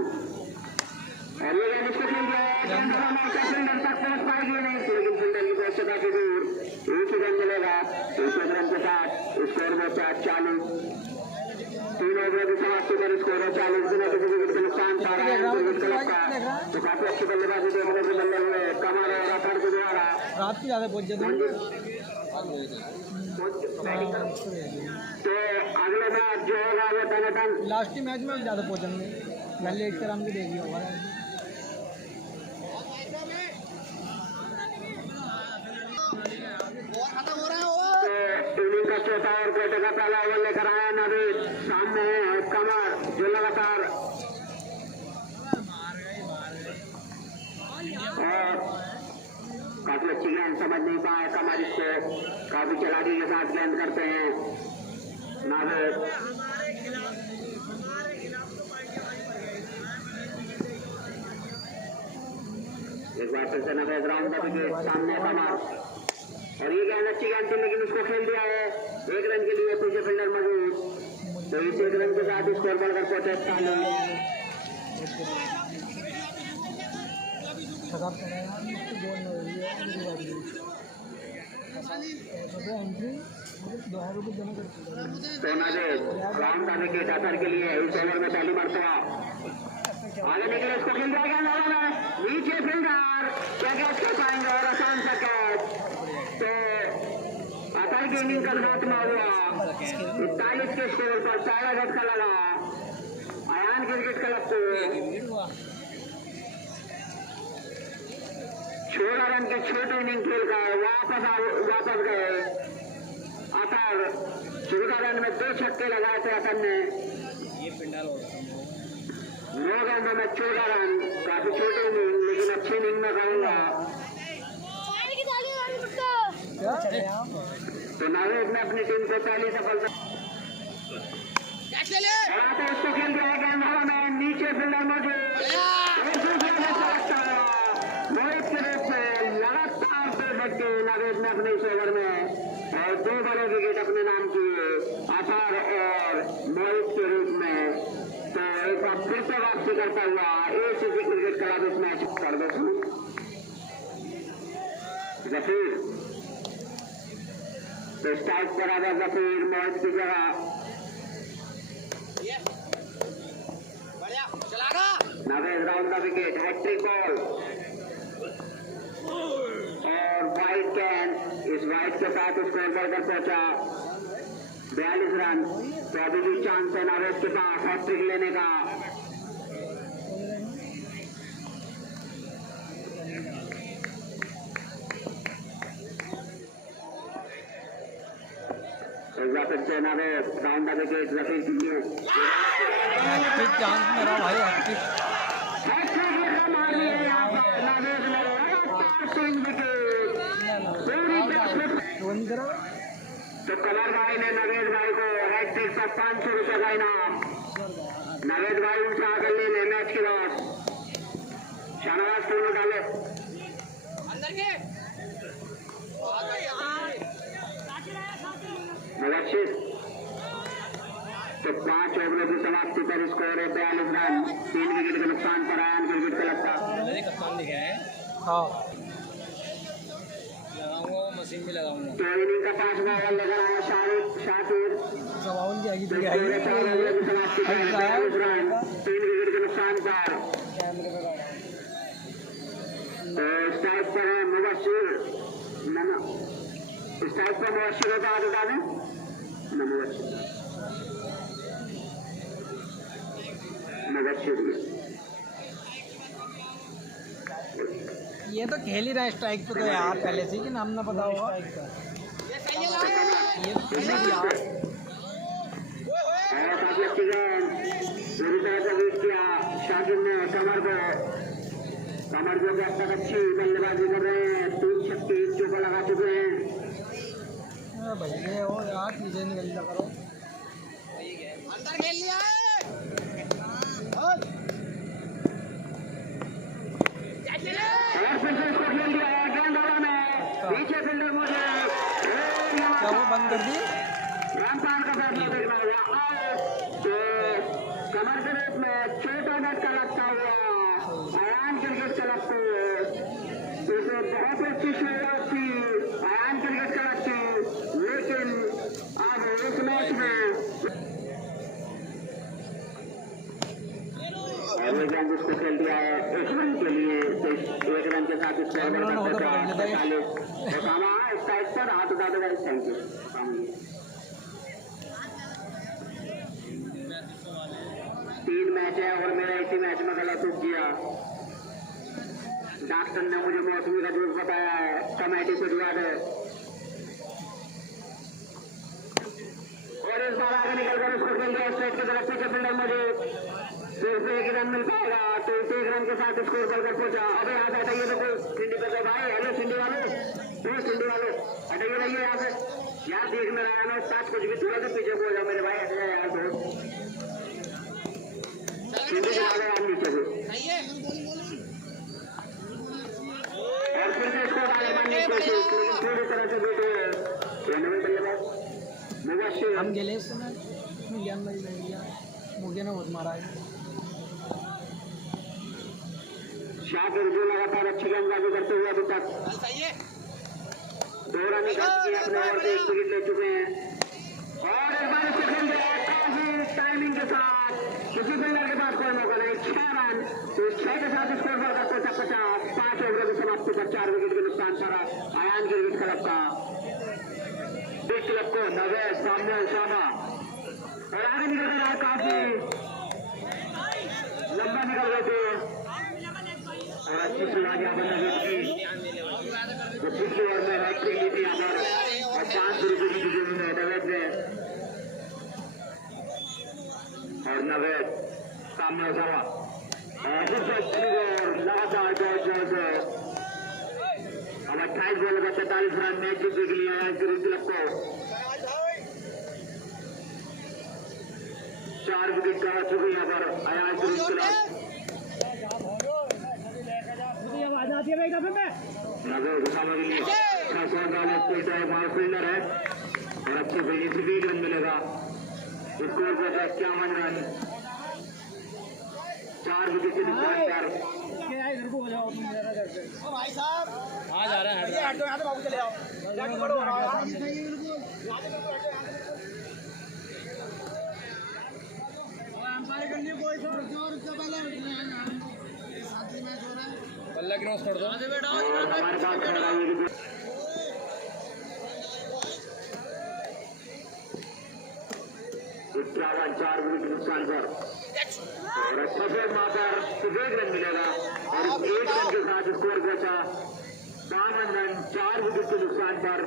और ये गेंद इसको खेल दिया फील्डर तक पहुंच पाएगी नहीं, लेकिन फील्डर की बहुत से काफी दूर। एक ही रन मिलेगा 21 रन के साथ स्कोर पहुंचा 40। 3 ओवर की समाप्ति पर स्कोर है 40 बिना किसी विकेट के नुकसान पा रहा है। तो काफी अच्छी बल्लेबाजी देखने को मिल रही है कमर और अफर के द्वारा। रात की ज्यादा पहुंच जाती तो अगले मैच जो होगा वो टन लास्ट मैच में ज्यादा पहुंचेंगे। मैं लेट कर हमको देख लिया होगा। इनिंग का चौथा और क्वार्टर का पहला ओवर लेकर आया नवीद। सामने है कमर जो लगातार और काफी अच्छी गेंद समझ नहीं पाया कमर। इसको काफी चलाकी के साथ गेंद करते हैं नावेद। एक बार फिर से नवेद राउंड का विकेट सामने कमर। और ये गेंद अच्छी गेंद थी लेकिन उसको खेल दिया है 1 रन के लिए पीछे फील्डर मौजूद। तो इस 1 रन के साथ स्कोर बढ़कर पहुंचे 40। राउंड का विकेट असर के लिए इस ओवर में पहली मरतबा आगे निकले। इसको खेल दिया गया नीचे फील्डर क्या कैच कर पाएंगे और आसान सा कैच। तो अतः की इनिंग का खात्मा हुआ 41 के स्कोर पर। सारा झटका लगा अयान क्रिकेट क्लब को 16 रन के छोटे इनिंग खेलकर वापस गए अतर। 14 रन में 2 छक्के लगाए थे अतर ने। 9 गेंदों में 14 रन। काफी छोटे इनिंग लेकिन अच्छी इनिंग में कहूंगा। तो तो नावेद ने अपनी टीम को पहली सफलता तो उसको खेल दिया है गेंद हवा में, नीचे फील्डर मौजूद, मोहित के रूप में लगातार 2 छक्के नावेद ने अपने इस ओवर में और 2 बड़े विकेट अपने नाम किए आसार और मोहित के रूप में। तो एक बार फिर से वापसी करता हुआ एसीसी क्रिकेट क्लब इस मैच कर दो जफीर, तो स्ट्राइक पर आ गया जफीर मोहित की जगह। Naved round the wicket, hat trick ball और वाइट कैन, इस वाइट के साथ स्कोर बढ़कर पहुंचा 42 रन। तो अभी भी चांस है नावेद के पास हैट्रिक लेने का। फिर से नावेद राउंड द विकेट, जफीर कीजिए चांस मेरा भाई तो कमर भाई ने नवेद भाई को हैट्रिक पर 500 रुपए का इनाम। नवेद भाई उनसे आकर ले ले मैच के बाद शाहनवाज को डाले मुबश्शिर। तो 5 ओवरों की समाप्ति पर स्कोर है 42 रन, 3 विकेट के नुकसान पर आयन क्रिकेट क्लब का। मशीन भी लगाऊंगा तो इनिंग का 5वां ओवर लेकर आया शाकिर, सवाल की आगे तो 4 ओवरों की समाप्ति पर 42 रन, 3 विकेट के नुकसान पर। तो स्ट्राइक पर है मुबश्शिर, स्ट्राइक पर मुबश्शिर होता है बता दें मुबश्शिर। ये तो खेल ही रहा है स्ट्राइक पे तो यार, पहले से ही कि नाम ना पता होगा। ये तो खेल ही रहा काफी अच्छी गेंद पूरी तरह से वीट किया शाकिर ने कमर को अब तक अच्छी बल्लेबाजी कर रहे हैं, 3 छक्के एक चौका लगा चुके हैं। भैया हो यार पीछे निकल जा करो, अंदर खेल लिया है। और फिर से इसको खेल दिया है गेंद हवा में, पीछे फील्डर मौजूद, क्या वो बंद कर दी रामपाल का फैसला देखना हुआ आउट। तो कमर के रूप में छोटा नेट का लगता हुआ आयान क्रिकेट क्लब को इसे बहुत अच्छी शुरुआत थी आयान क्रिकेट क्लब की, लेकिन अब इस मैच में गेंद उसको खेल दिया है 1 रन के लिए, तो 1 रन के साथ स्कोर स्ट्राइक पर हाथ उठा देगा। Thank you. 3 मैच है और मेरा इसी मैच में गला टूट गया। डॉक्टर ने मुझे मौसमी का जूस बताया है, कमेटी से जुड़ा है और इस बार आगे निकलकर उसको खेल दिया स्ट्राइक की तरफ पीछे फील्डर मुझे फिर से 1 रन मिल पाएगा, तो 1 रन के साथ स्कोर बढ़कर पहुंचा। अबे यहाँ से हटाइए तो कोई सिंडी पे भाई, हेलो सिंडी वालों, हटाइए रहिए यहाँ से, यहाँ देख में रहा है ना साथ कुछ भी थोड़ा सा पीछे हो जाओ मेरे भाई, हट जाए यार तो सिंडी के वाले आप नीचे को और फिर से इसको आगे बढ़ने की कोशिश, लेकिन पूरी तरह से बैठे मुबश्शिर। हम गेले इस समय मुझे ना बहुत मारा है। शाकिर जो लगातार अच्छी गेंदबाजी करते हुए अभी तक 2 रन अपने ओवर से 1 विकेट ले चुके हैं और इस बार इसको खेल दिया काफी टाइमिंग के साथ, किसी फील्डर के पास कोई मौका नहीं, 6 रन, तो 6 के साथ स्कोर बढ़कर पहुंचा 50। 5 ओवर की समाप्ति पर 4 विकेट के नुकसान पर आयान क्रिकेट क्लब का बिग क्लब को नवेद सामने शामा और आगे निकल रहा है, काफी लंबा निकल गए थे और अच्छी शुरुआत यहाँ पर नवेद की, तो पिछली ओवर में हैट्रिक ली थी यहाँ पर और 500 रुपये की जुटे नवेद ने और नवेद सामने उतारा और लगातार जोर से अब 28 बॉल का 43 रन मैच जीतने के लिए आया क्लब को 4 विकेट करा चुके यहाँ पर आया क्लब फील्डर है और अच्छे फील्डिंग से 20 रन मिलेगा स्कोर को 51 रन 4 विकेट के नुकसान पर भाई साहब आ जा रहे हैं हट दो यहाँ से बाबू चले आओ जाके खड़ो हो अंपायर करने कोई जोर से पहले बल्ला क्रॉस कर दो हमारे पास खड़ा है 4 विकेट नुकसान पर और अच्छा से मारकर 1 रन मिलेगा और 1 रन के साथ स्कोर पहुंचा 52 रन 4 विकेट के नुकसान पर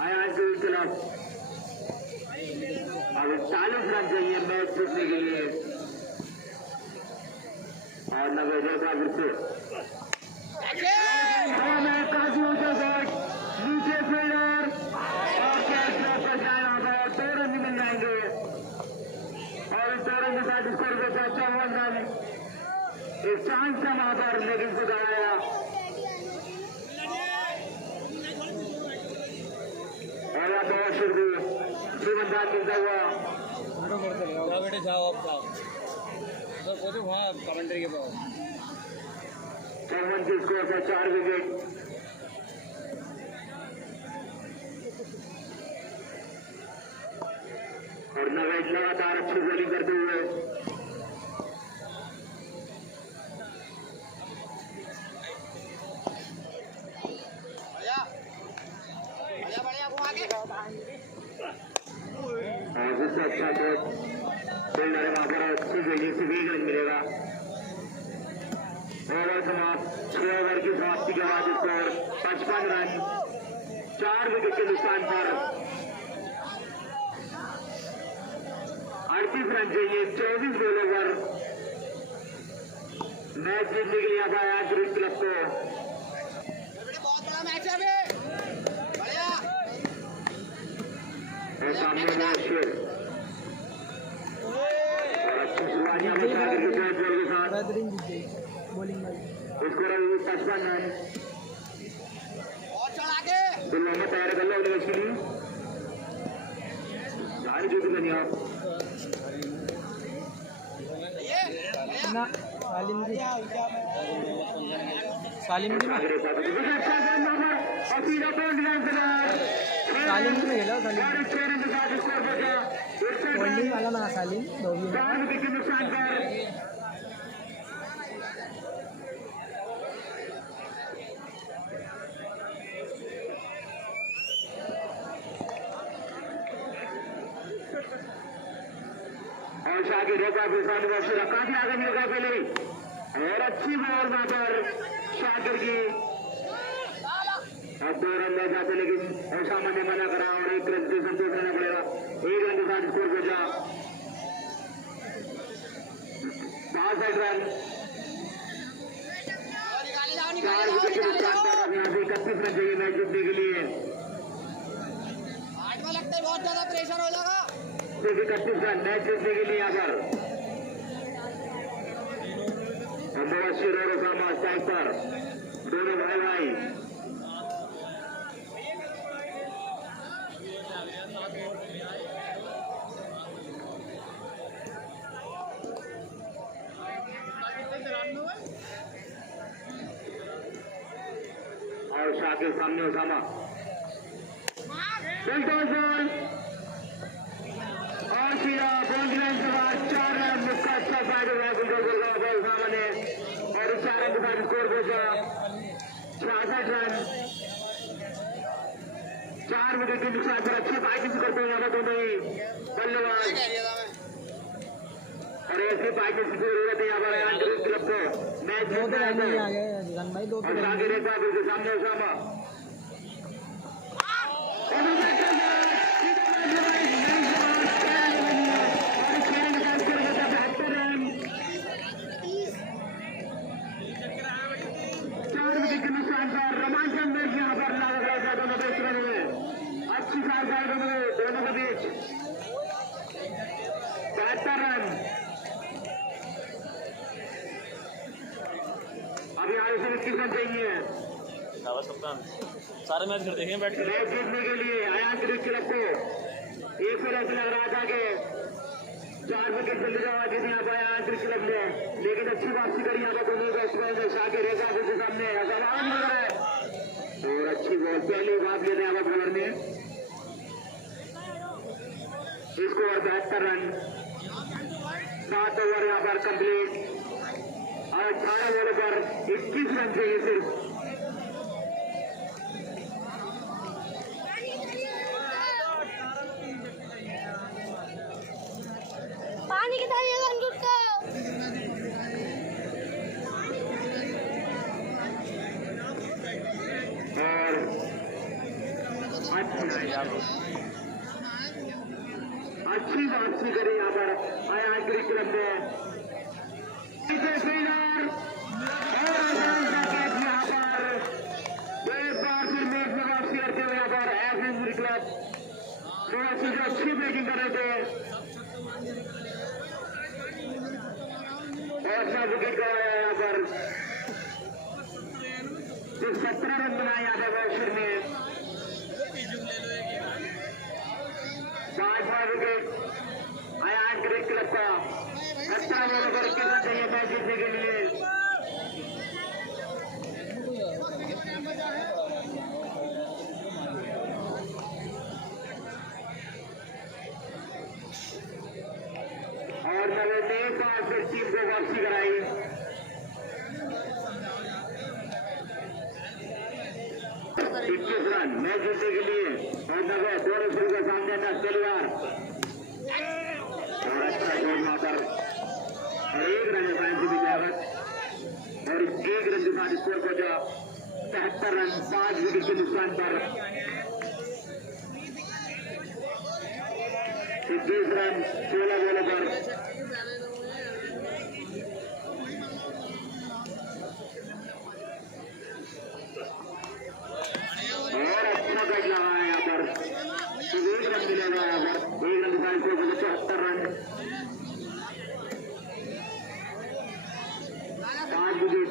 आया क्लब अब 40 रन चाहिए मैच जीतने के लिए और नवेदर का बिल्कुल काफी ऊंचा शॉट नीचे फील्डर और कैच पर जाएगा 2 रन मिल जाएंगे और 2 रन के साथ स्कोर को 54 रन एक चांस था वहां पर लेकिन को गड़ाया और बहुत शुक्रिया जीवनदान मिलता हुआ बेटे जाओ आप जाओ तो वहाँ कमेंट्री के पास 54 के स्कोर से 4 विकेट और नवेद लगातार अच्छी बॉलिंग करते हुए जिससे अच्छा शॉट फील्डर है वहां पर अच्छी फील्डिंग से 20 रन मिलेगा ओवर समाप्त 6 ओवर की समाप्ति के बाद स्कोर 55 रन 4 विकेट के नुकसान पर 38 रन चाहिए 24 बॉल ओवर मैच जीतने के लिए आता है क्रिकेट क्लब को बहुत बड़ा मैच है अभी बढ़िया और सामने शेर और अच्छी शुरुआत यहाँ पर के साथ बेहतरीन जीत गई बॉलिंग में स्कोर है 55 रन और चढ़ा के दिल्ली में तैयार कर लो अगले मैच के लिए सारी जो भी नहीं आप ना सालिम जी में सालिम जी में खेला बॉलिंग वाला ना सालिम धोबी नुकसान पर और शाकिर है काफी काफी आगे मिलेगा पहले और अच्छी बॉल वहां पर शाकिर की अब 2 रन ले जाते लेकिन ओसामा ने मना करा और 1 रन से संतोष रहना पड़ेगा 1 रन के साथ स्कोर पहुंचा 62 रन 4 विकेट के नुकसान पर अब यहाँ से 31 रन चाहिए मैच जीतने के लिए हार्ट में लगता है बहुत ज्यादा प्रेशर हो जाएगा 31 रन मैच जीतने के लिए यहाँ पर मुबशिर और ओसामा स्ट्राइक पर दोनों भाई भाई और शाकिर सामने ओसामा बॉल और सीधा बॉल लाइन से बाहर 4 रन मुक्का अच्छा फायदा हुआ ओसामा ने और 4 रन के साथ स्कोर पहुंचा 66 रन 4 विकेट के नुकसान पर अच्छी बाइकिंग करते हैं यहाँ पर दोनों ही बल्लेबाज और ऐसी बाइकिंग की जरूरत है यहाँ पर क्लब को मैच जीतना है और आगे रहता है बिल्कुल सामने ओसामा रोमांचक मैच यहाँ रन हुए, अच्छी साइड में दोनों के बीच 72 रन। अभी आगे से 21 रन चाहिए सारे मैच कर देखें बैठ कर। मैच जीतने के लिए आयान क्रिकेट क्लब को 1 रन से लग रहा था कि 4 विकेट जल्दी जमा जीत यहाँ पर आयान क्रिकेट क्लब ने, लेकिन अच्छी वापसी करी यहाँ पर दोनों बैट्समैन ने शाकिर रेखा के सामने अजामान मिल रहा है और अच्छी बॉल पहले बात लेते हैं बॉलर ने। स्कोर 72 रन, 7 ओवर यहाँ पर कंप्लीट और 18 बॉल पर 21 रन चाहिए सिर्फ। पानी कितना का अच्छी वापसी करी यहाँ पर आयान क्रिकेट क्लब ने और आसान सा कैच यहाँ पर एक बार फिर मैच में वापसी करते हुए यहाँ पर आयान क्रिकेट क्लब थोड़ा सी अच्छी बैटिंग कर रहे थे और 7 विकेट गवाया यहाँ पर 17 रन बनाए यहाँ पर बॉक्सर ने 5 विकेट आयान क्रिकेट क्लब का 18 बॉलों पर 21 रन चाहिए मैच जीतने के लिए। और नवे नए साल से टीम को वापसी कराई। रन मैच जीतने के लिए और नवे दोनों शुरू के सामने तलवार और अच्छा शॉट वहां पर और 1 रन फ्रांसी की गिरावट और 1 रन के साथ स्कोर पहुंचा 73 रन 5 विकेट के नुकसान पर 21 रन 16 बॉलों पर। और अच्छा बैट लगा है यहाँ पर 1 रन मिलेगा यहाँ पर 1 रन के साथ 74 रन 5 विकेट।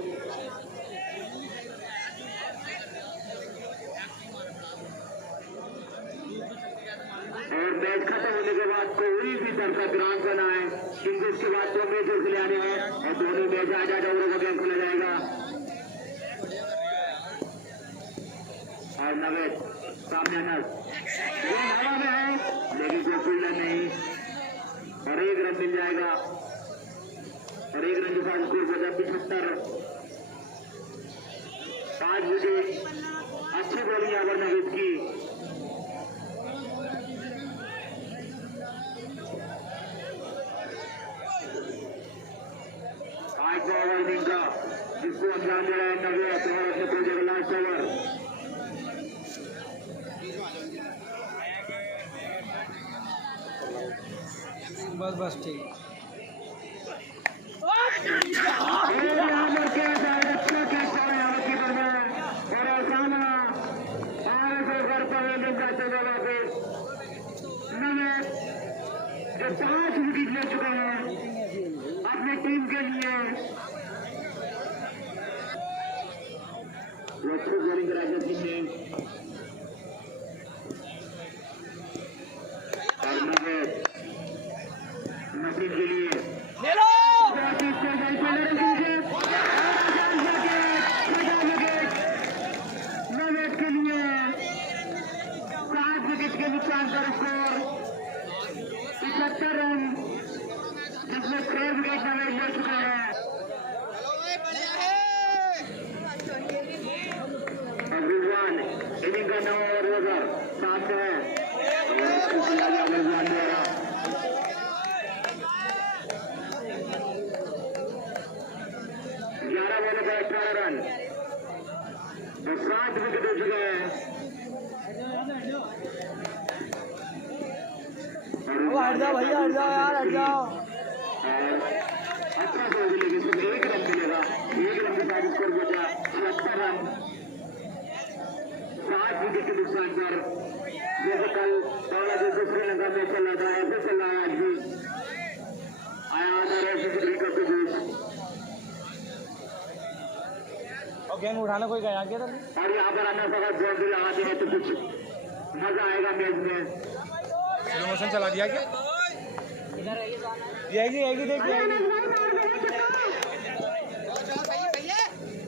और मैच खत्म होने के बाद कोई भी दर्शक ग्राउंड पर ना आए क्योंकि उसके बाद 2 मैच खेले आने हैं और दोनों मैच आ जाए ओवरों का गेम खेला जाएगा। और नवे सामने हवा में है लेकिन कोई फील्डर नहीं और 1 रन मिल जाएगा और 1 रन के साथ स्कोर बचा 75। 5 विकेट अच्छी बॉलिंग यहाँ पर नवेद की। आज का ओवर का जिसको अंजाम दे रहा है नवेद और अपने पहुंचेगा लास्ट ओवर। बस ठीक। यहाँ पर कैच है, अच्छा कैच है यहाँ पर कीपर में और ऐसा आगे से करते हुए दिन जाते हुए वापस नवेद जो 5 विकेट ले चुके हैं अपनी टीम के लिए। अच्छी बॉलिंग कराई टीम ने और नवेद मशीन के लिए नवेद के लिए 7 विकेट के नुकसान पर स्कोर 75 रन जिसमें 6 विकेट नवेद ले चुके हैं। अभिमान इनिंग का 9 ओवर सामने है रन तो 7 विकेट हो चुके हैं। हट जाओ भैया, हट जाओ यार, हट जाओ। अच्छा शॉट लेकिन सिर्फ 1 रन मिलेगा। 1 रन के साथ स्कोर बचा 76 रन 7 विकेट के नुकसान स्थान पर जैसे कल बांग्लादेश श्रीलंका में चल रहा था ऐसे चल रहा है आज भी आया कप के बीच और गेंद उठाना कोई गया क्या था और यहाँ पर आना सका बाउंड्री आती है तो कुछ मजा आएगा मैच में। स्लो मोशन चला दिया क्या? आएगी देख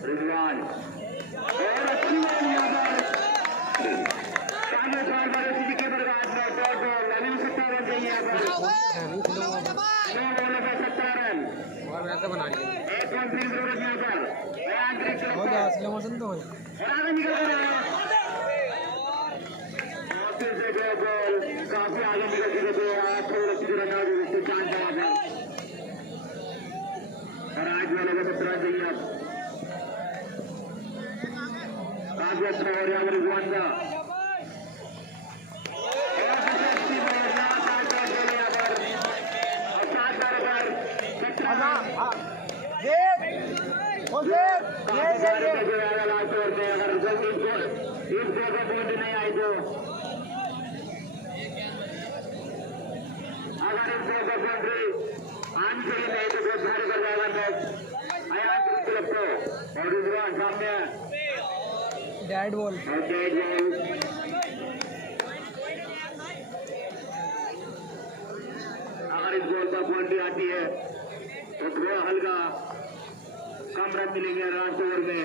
रिजवान और अच्छी बॉल यहाँ पर काफी साल बड़े सिटी के बर्बाद में डॉट बॉल रनिंग 17 रन चाहिए यहाँ पर 9 बॉलों पर 17 रन और वैसे बना लिया 1.3 जरूरत यहाँ पर हो गया स्लो मोशन तो हो गया और आगे निकल रहा है फिर से जो बॉल काफी आगे निकल चुके थे आज थोड़ी अच्छी रन आउट हुई चांस है यहाँ पर और आज वाले को 17 चाहिए अब काफी अच्छा हो रहा है रिजवान का नहीं आई तो अगर इस बाउंड्री आनी चाहिए नहीं तो बहुत भारी कर जाएगा मैच आया तरफ को और रिजवान सामने डेड बॉल अगर इस बॉल पर बाउंड्री आती है तो थोड़ा हल्का कम रन मिलेंगे लास्ट ओवर में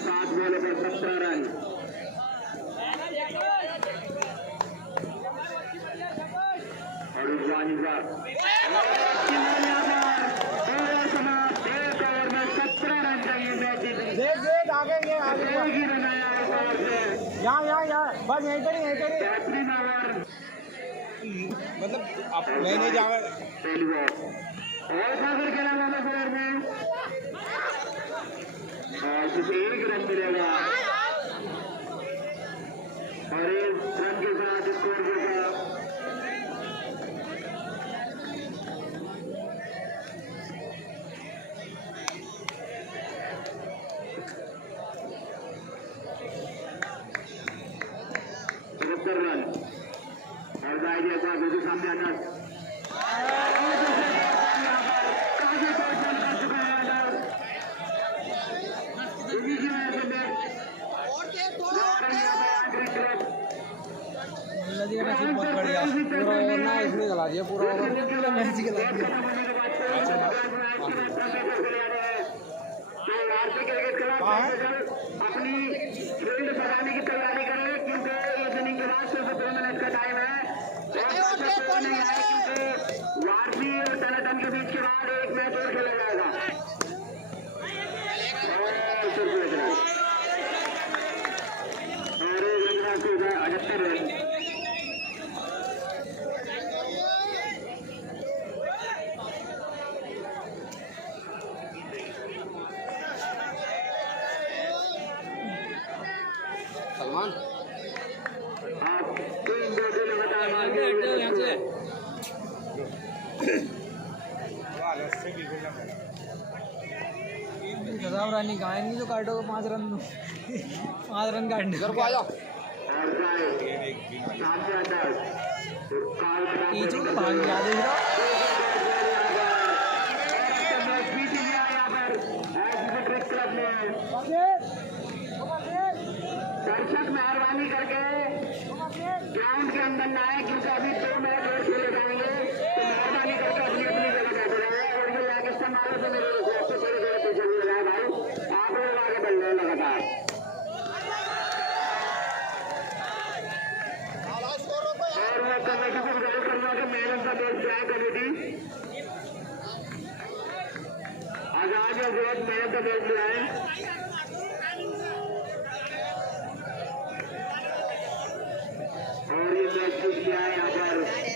7 बॉलों पर 17 रन और रिजवान समाप्त 1 ओवर में 17 रन चाहिए मैच जीतने देख आगे ही रन आया ओवर से यहाँ बस यहीं करी बेहतरीन ओवर मतलब आप नहीं जाओगे पहली बॉल और सागर के नाम वाले ओवर में और सिर्फ 1 रन मिलेगा और 1 रन के साथ स्कोर होगा रन और आइडिया का सामने आना नसीब बहुत बढ़िया पूरा ओवर ना इसमें खिला दिया पूरा ओवर पूरा मैच ही खिला दिया अपनी फील्ड बनाने की तैयारी करें क्योंकि इस इनिंग के बाद 2 मिनट का टाइम है नहीं है क्योंकि वारसी और टनाटन के बीच के बाद 1 मैच और खेला जाएगा और 78 रन सलमान रानी गाय नहीं जो काटो 5 रन 5 रन काटने इधर को आ जाओ टीचर को भाग गया देख रहा दर्शक मेहरबानी करके ग्राउंड के अंदर ना आए क्योंकि अभी 2 मैच और खेले जाएंगे तो मेहरबानी करके अपनी अपनी जगह बैठे रहे और ये लाके संभालो से मेरे रिपोर्ट से थोड़ी देर पीछे भी लगाए भाई आप लोग आगे बढ़ रहे लगातार और वो कमेटी को गुजारिश करूंगा कि मैन ऑफ द मैच जाए कमेटी आज और बहुत मैन ऑफ द मैच मिलाए और ये मैच किया है यहाँ पर